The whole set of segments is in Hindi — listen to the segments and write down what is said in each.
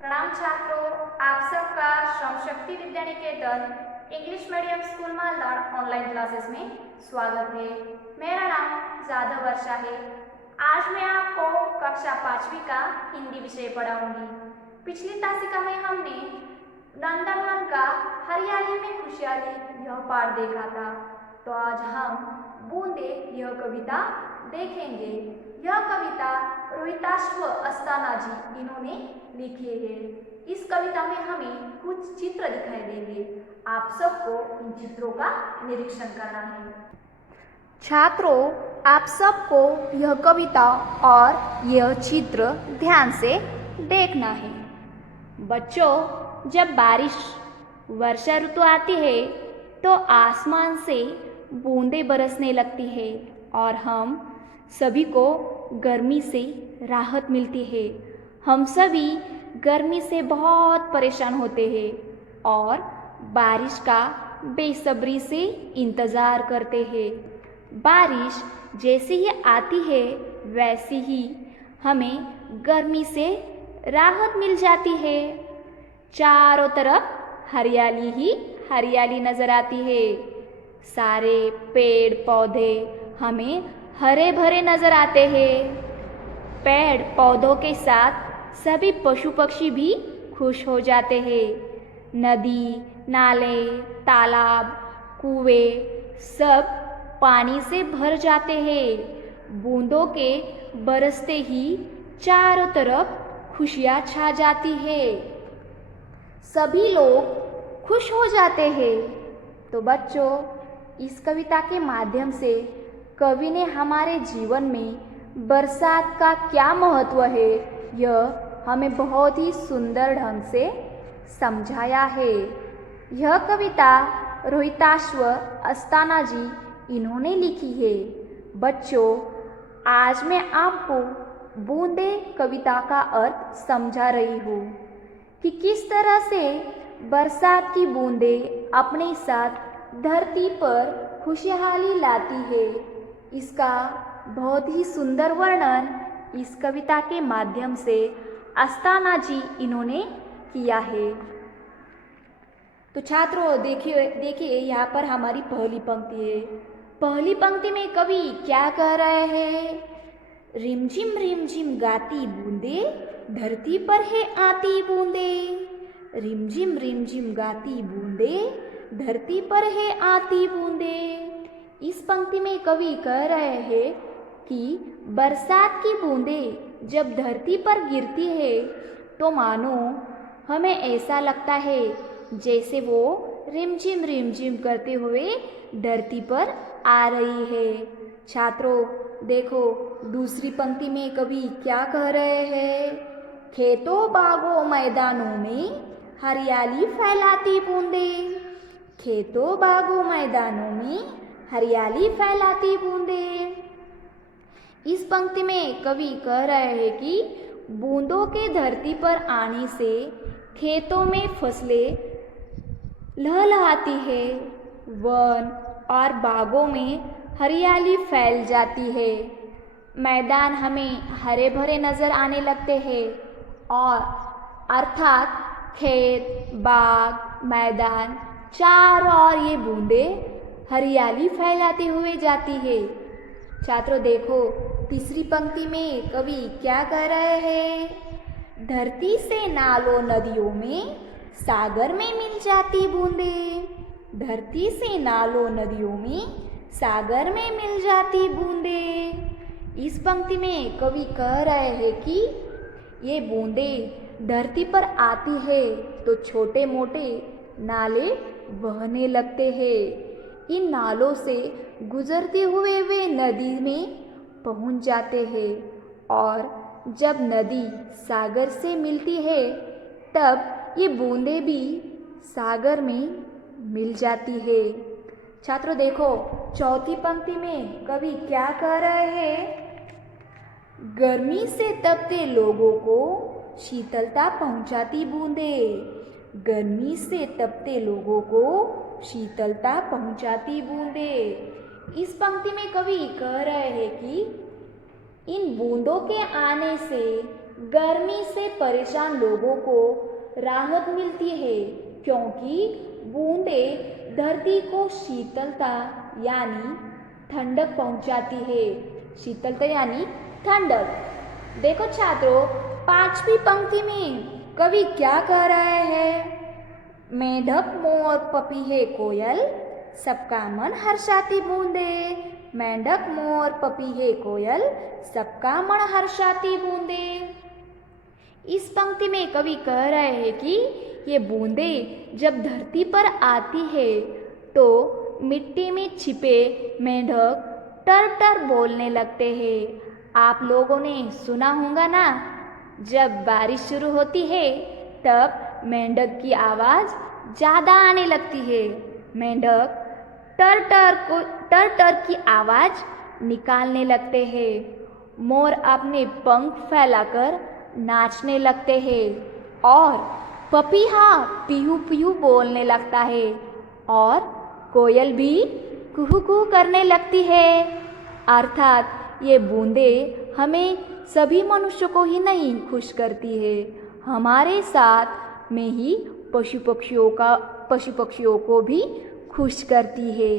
प्रणाम छात्रों, आप सबका Shram Shakti Vidya Niketan English medium school Maldad online classes में स्वागत है। मेरा नाम जादव वर्षा है। आज मैं आपको कक्षा 5वीं का हिंदी विषय पढ़ाऊंगी। पिछली तासिका में हमने नंदनवन का हरियाली में खुशहाली यह पाठ देखा था, तो आज हम बूंदे यह कविता देखेंगे। यह कविता रोहिताश्व अस्थाना जी इन्होंने लिखी है। इस कविता में हमें कुछ चित्र दिखाई देंगे। आप सबको इन चित्रों का निरीक्षण करना है। छात्रों, आप सबको यह कविता और यह चित्र ध्यान से देखना है। बच्चों, जब बारिश वर्षा ऋतु आती है तो आसमान से बूंदें बरसने लगती है और हम सभी को गर्मी से राहत मिलती है। हम सभी गर्मी से बहुत परेशान होते हैं और बारिश का बेसब्री से इंतज़ार करते हैं। बारिश जैसे ही आती है वैसे ही हमें गर्मी से राहत मिल जाती है। चारों तरफ हरियाली ही हरियाली नज़र आती है। सारे पेड़ पौधे हमें हरे भरे नज़र आते हैं। पेड़ पौधों के साथ सभी पशु पक्षी भी खुश हो जाते हैं। नदी, नाले, तालाब, कुएं सब पानी से भर जाते हैं। बूंदों के बरसते ही चारों तरफ खुशियाँ छा जाती है। सभी लोग खुश हो जाते हैं। तो बच्चों, इस कविता के माध्यम से कवि ने हमारे जीवन में बरसात का क्या महत्व है यह हमें बहुत ही सुंदर ढंग से समझाया है। यह कविता रोहिताश्व अस्थाना जी इन्होंने लिखी है। बच्चों, आज मैं आपको बूंदे कविता का अर्थ समझा रही हूँ कि किस तरह से बरसात की बूंदें अपने साथ धरती पर खुशहाली लाती है। इसका बहुत ही सुंदर वर्णन इस कविता के माध्यम से अस्थाना जी इन्होंने किया है। तो छात्रों, देखिए यहाँ पर हमारी पहली पंक्ति है। पहली पंक्ति में कवि क्या कह रहे हैं? रिमझिम गाती बूंदे धरती पर है आती बूंदे। रिमझिम गाती बूंदे धरती पर है आती बूंदे। इस पंक्ति में कवि कह रहे हैं कि बरसात की बूंदें जब धरती पर गिरती है तो मानो हमें ऐसा लगता है जैसे वो रिमझिम करते हुए धरती पर आ रही है। छात्रों देखो, दूसरी पंक्ति में कवि क्या कह रहे हैं? खेतों बागों मैदानों में हरियाली फैलाती बूंदें। खेतों बागों मैदानों में हरियाली फैलाती बूंदें। इस पंक्ति में कवि कह रहे हैं कि बूंदों के धरती पर आने से खेतों में फसलें लहलहाती है। वन और बागों में हरियाली फैल जाती है। मैदान हमें हरे भरे नज़र आने लगते हैं और अर्थात खेत, बाग, मैदान चारों ओर ये बूंदें हरियाली फैलाते हुए जाती है। छात्रों देखो, तीसरी पंक्ति में कवि क्या कह रहे हैं? धरती से नालों नदियों में सागर में मिल जाती बूंदें। धरती से नालों नदियों में सागर में मिल जाती बूंदें। इस पंक्ति में कवि कह रहे हैं कि ये बूंदें धरती पर आती है तो छोटे मोटे नाले बहने लगते हैं। इन नालों से गुजरते हुए वे नदी में पहुंच जाते हैं और जब नदी सागर से मिलती है तब ये बूंदें भी सागर में मिल जाती है। छात्रों देखो, चौथी पंक्ति में कवि क्या कह रहे हैं? गर्मी से तपते लोगों को शीतलता पहुंचाती बूंदें। गर्मी से तपते लोगों को शीतलता पहुंचाती बूंदें। इस पंक्ति में कवि कह रहे हैं कि इन बूंदों के आने से गर्मी से परेशान लोगों को राहत मिलती है क्योंकि बूंदें धरती को शीतलता यानी ठंडक पहुंचाती है। शीतलता यानी ठंडक। देखो छात्रों, पांचवी पंक्ति में कवि क्या कह रहे हैं? मेंढक मोर पपीहे कोयल, सबका मन हर्षाती बूंदे। मेंढक मोर पपीहे कोयल, सबका मन हर्षाती बूंदे। इस पंक्ति में कवि कह रहे हैं कि ये बूंदें जब धरती पर आती है तो मिट्टी में छिपे मेंढक टर टर बोलने लगते हैं। आप लोगों ने सुना होगा ना, जब बारिश शुरू होती है तब मेंढक की आवाज़ ज़्यादा आने लगती है। मेंढक टर टर की आवाज़ निकालने लगते हैं। मोर अपने पंख फैलाकर नाचने लगते हैं और पपीहा पीहू पीहू बोलने लगता है और कोयल भी कुहू कुहू करने लगती है। अर्थात ये बूंदें हमें सभी मनुष्यों को ही नहीं खुश करती है, हमारे साथ में ही पशु पक्षियों को भी खुश करती है।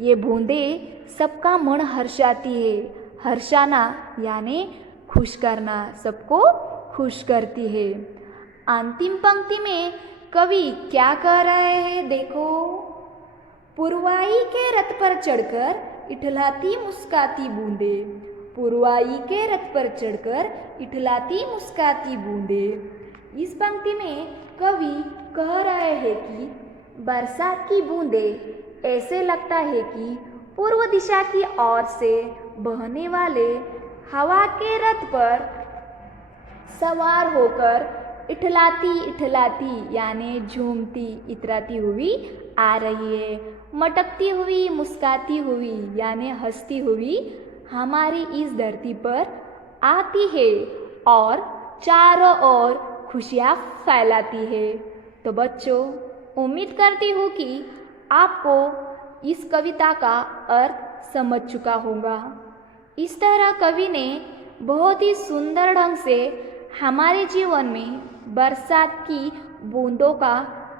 ये बूंदें सबका मन हर्षाती है। हर्षाना यानी खुश करना, सबको खुश करती है। अंतिम पंक्ति में कवि क्या कह रहे हैं? देखो, पुरवाई के रथ पर चढ़कर इठलाती मुस्काती बूंदे। पुरवाई के रथ पर चढ़कर इठलाती मुस्काती बूंदे। इस पंक्ति में कवि कह रहे हैं कि बरसात की बूंदें ऐसे लगता है कि पूर्व दिशा की ओर से बहने वाले हवा के रथ पर सवार होकर इठलाती यानी झूमती इतराती हुई आ रही है। मटकती हुई मुस्काती हुई यानी हंसती हुई हमारी इस धरती पर आती है और चारों ओर खुशियाँ फैलाती है। तो बच्चों, उम्मीद करती हूँ कि आपको इस कविता का अर्थ समझ चुका होगा। इस तरह कवि ने बहुत ही सुंदर ढंग से हमारे जीवन में बरसात की बूंदों का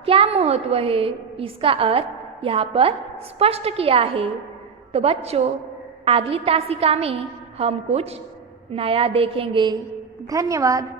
क्या महत्व है, इसका अर्थ यहाँ पर स्पष्ट किया है। तो बच्चों, अगली तासिका में हम कुछ नया देखेंगे। धन्यवाद।